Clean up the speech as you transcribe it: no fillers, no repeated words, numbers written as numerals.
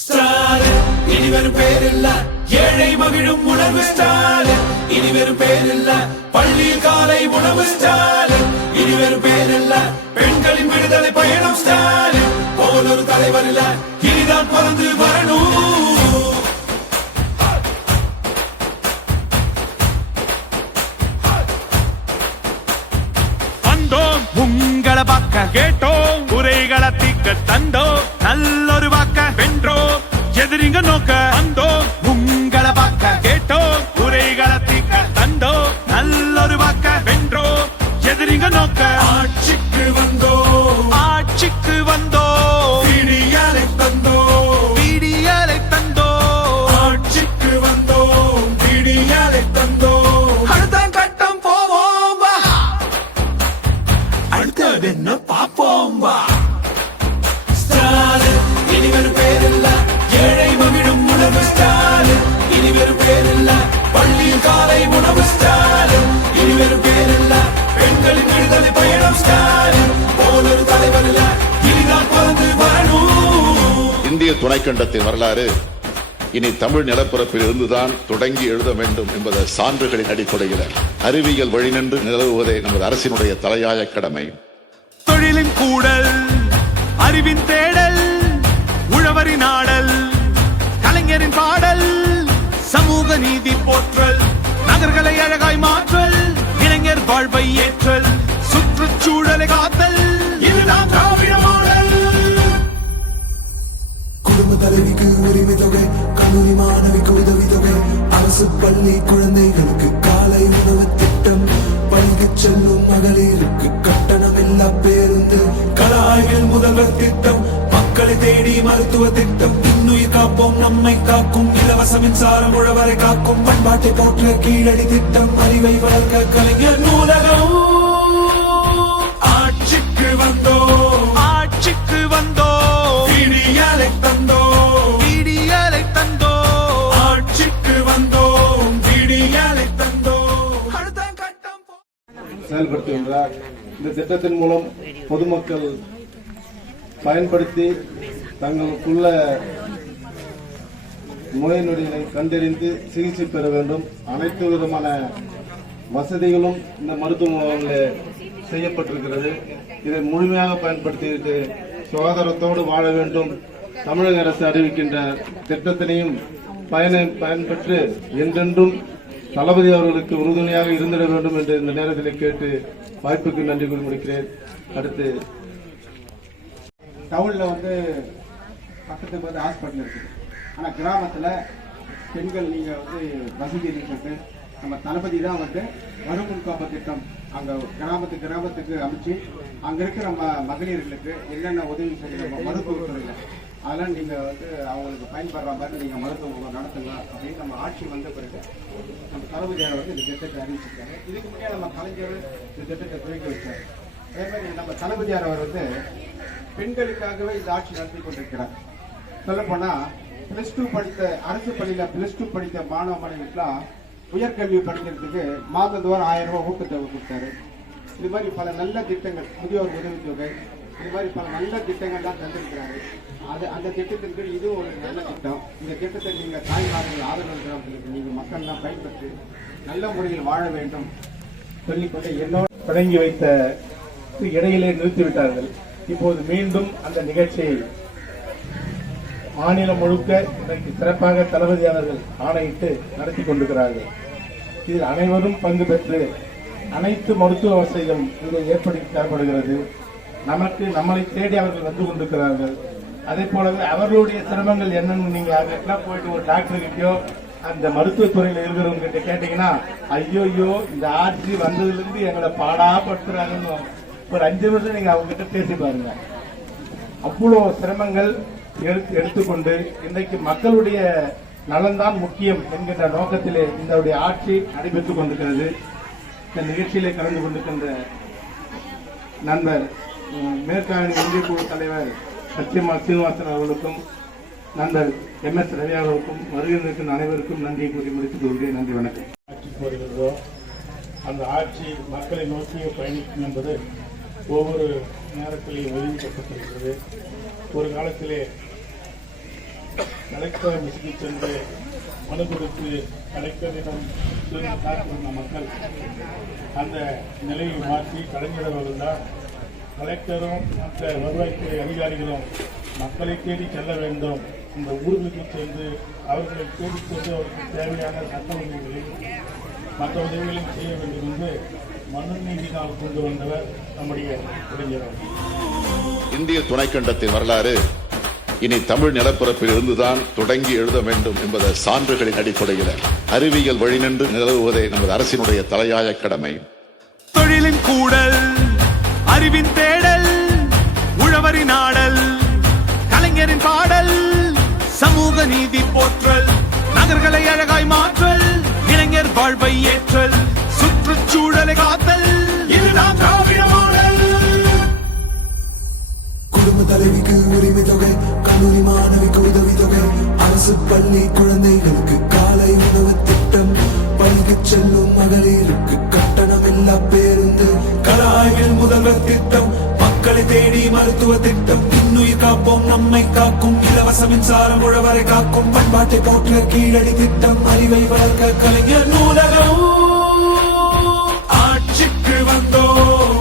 ஸ்டாலின் இனி வெறும் பேரில்ல, ஏழை மகிழும் உணர்வு ஸ்டாலின் இனி வெறும் பேரில்ல, பள்ளியில் காலை உணவு ஸ்டாலின் இனி வெறும் பேரில்ல, பெண்களின் விடுதலை பயணம் ஸ்டாலின் போல் ஒரு தலைவர் இல்ல, இனிதான் பிறந்து வரணும். உங்களை பார்க்க கேட்டோம், உரைகளை தீக்க தந்தோம், நல்லொரு வாக்க வென்றோம், எதிரிங்க நோக்க வந்தோம். உங்களை பார்க்க கேட்டோம், உரைகளை தீக்க தந்தோம், நல்லொரு வாக்க வென்றோம், எதிரிங்க நோக்க. ஆட்சிக்கு வந்தோம், ஆட்சிக்கு வந்தோம், விடியலை தந்தோம், விடியலை தந்தோம், ஆட்சிக்கு வந்தோம், விடியலை தந்தோம். அடுத்த கட்டம் போவோம் வா, அடுத்தது என்ன பாப்போம் வா. ஸ்டாலின் இனி வெறும் பேரில்ல, ஏழை மகிழும் உணவு ஸ்டாலின் இனி வெறும் பேரில்ல, பள்ளியில் காலை உணவு ஸ்டாலின் இனி வெறும் பேரில்ல, பெண்களின் விடுதலை பயணம் ஸ்டாலின் போல் ஒரு தலைவர் இல்ல, இனிதான் பிறந்து வரணும். இந்திய துணைக்கண்டத்தின் வரலாறு இனி தமிழ் நிலப்பரப்பில் இருந்துதான் தொடங்கி எழுத வேண்டும் என்பதை சான்றுகளின் அடிப்படையில் அறிவியல் வழிநின்று நிலவுவதே நமது அரசினுடைய தலையாய கடமை. தொழிலின் கூடல், அறிவின் தேடல், உழவரின் ஆடல், கலைஞரின் பாடல், சமூக நீதி போற்றல், நகர்களை அழகாய் மாற்றல், இளைஞர் வாழ்வை ஏற்றல், சுற்றுச்சூழலை காத்தல், இதுதான் திராவிட மாடல். குடும்ப தலைவிக்கு உரிமை தொகை, கல்லூரி மாணவிக்கு உதவி தொகை, அரசு பள்ளி குழந்தைகளுக்கு காலை உணவு திட்டம், பள்ளிக்கு செல்லும் மகளிருக்கு கட்டணம் இல்லா பேருந்து, கலாய்கள் முதல்வர் திட்டம், மக்களை தேடி மருத்துவ திட்டம், இன்னுயிர் காப்போம் நம்மை காக்கும், இலவச மின்சாரம் உழவரை காக்கும், பண்பாட்டை போற்ற கீழடி திட்டம், அறிவை வளர்க்க கலைஞர் நூலகம். ஆட்சிக்கு வந்தோம், ஆட்சிக்கு வந்தோம், விடியலை தந்தோம், விடியலை தந்தோம், ஆட்சிக்கு வந்தோம், விடியலை தந்தோம். அடுத்த கட்டம் செயல்படுத்துகின்றார். இந்த திட்டத்தின் மூலம் பொதுமக்கள் பயன்படுத்தி தங்களுக்குள்ள நோய் நொடிகளை கண்டறிந்து சிகிச்சை பெற வேண்டும். அனைத்து விதமான வசதிகளும் இந்த மருத்துவ முகாமில் செய்யப்பட்டிருக்கிறது. இதை முழுமையாக பயன்படுத்திவிட்டு சுகாதாரத்தோடு வாழ வேண்டும். தமிழக அரசு அறிவிக்கின்ற திட்டத்தினையும் பயன்பெற்று என்றென்றும் தளபதி அவர்களுக்கு உறுதுணையாக இருந்திட வேண்டும் என்று இந்த நேரத்தில் கேட்டு வாய்ப்புக்கு நன்றி கூறி முடிக்கிறேன். அடுத்து டவுனில் பக்கத்துக்கு ஹாஸ்பிட்டல் இருக்குது. ஆனால் கிராமத்தில் பெண்கள் நீங்கள் வசதி இருக்கிறது. நம்ம தளபதி தான் வருமுன் காப்பு திட்டம் அங்கே கிராமத்துக்கு அமைச்சு அங்கே இருக்கிற நம்ம மகளிர்களுக்கு என்னென்ன உதவி செய்யணும் மருத்துவத்துறையில் அதெல்லாம் நீங்கள் அவங்களுக்கு பயன்படுற மாதிரி நீங்கள் மருத்துவ நடத்துங்க அப்படின்னு நம்ம ஆட்சி வந்த பிறகு நம்ம தளபதியார் இந்த திட்டத்தை அறிவிச்சிருக்காரு. இதுக்கு முன்னே நம்ம கலைஞர் இந்த திட்டத்தை துவக்கி வச்சார். அதே மாதிரி நம்ம தளபதியார் அவர் பெண்களுக்காகவே இந்த ஆட்சி நடத்தி கொண்டிருக்கிறார். சொல்லப்போனா +2 படித்த அரசு பள்ளியில +2 படித்த மாணவ மாணவிகளுக்கெல்லாம் உயர்கல்வி படிக்கிறதுக்கு மாதந்தோறும் 1000 ரூபாய் ஊக்கத்தொகை கொடுத்தாரு. இது மாதிரி பல நல்ல திட்டங்கள், முதியோர் உதவித்தொகை, இது மாதிரி பல நல்ல திட்டங்கள்லாம் தந்திருக்கிறாரு. அந்த திட்டத்திற்கு இது ஒரு நல்ல திட்டம். இந்த திட்டத்தை நீங்க தாய்மார்கள் ஆதரவு கிராமத்திற்கு நீங்க மக்கள்லாம் பயன்பெற்று நல்ல முறையில் வாழ வேண்டும் சொல்லிக்கொண்டு என்னோட தொடங்கி வைத்த இடையிலே நிறுத்திவிட்டார்கள். இப்போது மீண்டும் அந்த நிகழ்ச்சியை மாநிலம் முழுக்க இன்றைக்கு சிறப்பாக தளபதி அவர்கள் ஆணையிட்டு நடத்தி கொண்டிருக்கிறார்கள். இதில் அனைவரும் பங்கு பெற்று அனைத்து மருத்துவ வசதியும் இங்கே ஏற்படுத்தி தரப்படுகிறது. நம்மளை தேடி அவர்கள் வந்து கொண்டிருக்கிறார்கள். அதே போலவே அவர்களுடைய சிரமங்கள் என்னன்னு நீங்க அங்கெல்லாம் போயிட்டு ஒரு டாக்டர் கிட்டயோ அந்த மருத்துவத்துறையில் இருக்கிறவங்க கிட்ட கேட்டீங்கன்னா, ஐயோ இந்த ஆட்சி வந்ததுலேருந்து எங்களை பாடாப்படுத்துறாங்கன்னு ஒரு 5 நிமிஷம் நீங்க அவங்க கிட்ட பேசி பாருங்க. அவ்வளோ சிரமங்கள் எடுத்துக்கொண்டு இன்றைக்கு மக்களுடைய நலன்தான் முக்கியம் என்கின்ற நோக்கத்திலே இந்த ஆட்சி நடைபெற்றுக் கொண்டிருக்கிறது. இந்த நிகழ்ச்சியிலே கலந்து கொண்டிருக்கின்ற நண்பர் மேற்காணி இந்திய குழு தலைவர் சத்யமா சீனிவாசன் அவர்களுக்கும் நண்பர் MS ரவி அவர்களுக்கும் வருகின்ற அனைவருக்கும் நன்றி கூறி முடித்துக் கொள்கிறேன். நன்றி, வணக்கம். ஆட்சி போடுகிறதோ அந்த ஆட்சி மக்களை நோக்கி பயணிக்கும் என்பது ஒவ்வொரு நேரத்திலேயும் ஒதுக்கப்பட்டிருக்கிறது. ஒரு காலத்திலே கலெக்டர் ஆபீஸுக்கு சென்று மனு கொடுத்து கலெக்டரிடம் சென்று காத்திருந்த மக்கள் அந்த நிலையை மாற்றி கலைஞர் அவர்கள் தான் கலெக்டரும் மற்ற வருவாய்த்துறை அதிகாரிகளும் மக்களை தேடி செல்ல வேண்டும். இந்த ஊர்களுக்கு சென்று அவர்களை தேடி சென்று அவருக்கு தேவையான சட்ட உதவிகளையும் மற்ற உதவிகளையும் செய்ய வேண்டும் என்று மனு நீதினால் கொண்டு வந்தவர் நம்முடைய கலைஞர் அவர்கள். இந்திய துணைக்கண்டத்தின் வரலாறு இனி தமிழ் நிலப்பரப்பில் இருந்துதான் தொடங்கி எழுத வேண்டும் என்பத சான்றுகளின் அடிப்படையில் அறிவியல் வழிநின்று நிலவுவதே நமது அரசினுடைய தலையாய கடமை. தொழிலின் கூடல், அறிவின் தேடல், உழவரின் ஆடல், கலைஞரின் பாடல், சமூக நீதி போற்றல், நகர்களை அழகாய் மாற்றல், இளைஞர் வாழ்வை ஏற்றல், சுற்றுச்சூழலை காத்தல், இதுதான் திராவிட மாடல். குடும்ப தலைவிக்கு உரிமை தொகை, கல்லூரி மாணவிக்கு உதவித்தொகை, அரசு பள்ளி குழந்தைகளுக்கு காலை உணவு திட்டம், பள்ளிக்கு செல்லும் மகளிருக்கு கட்டணம் இல்லா பேருந்து, கள ஆய்வில் முதல்வர் திட்டம், மக்களை தேடி மருத்துவ திட்டம், இன்னுயிர் காப்போம் நம்மை காக்கும் இலவச மின்சாரம் உழவரை காக்கும், பண்பாட்டை போற்ற கீழடி திட்டம், அறிவை வளர்க்க கலைஞர் நூலகம். ஆட்சிக்கு வந்தோம்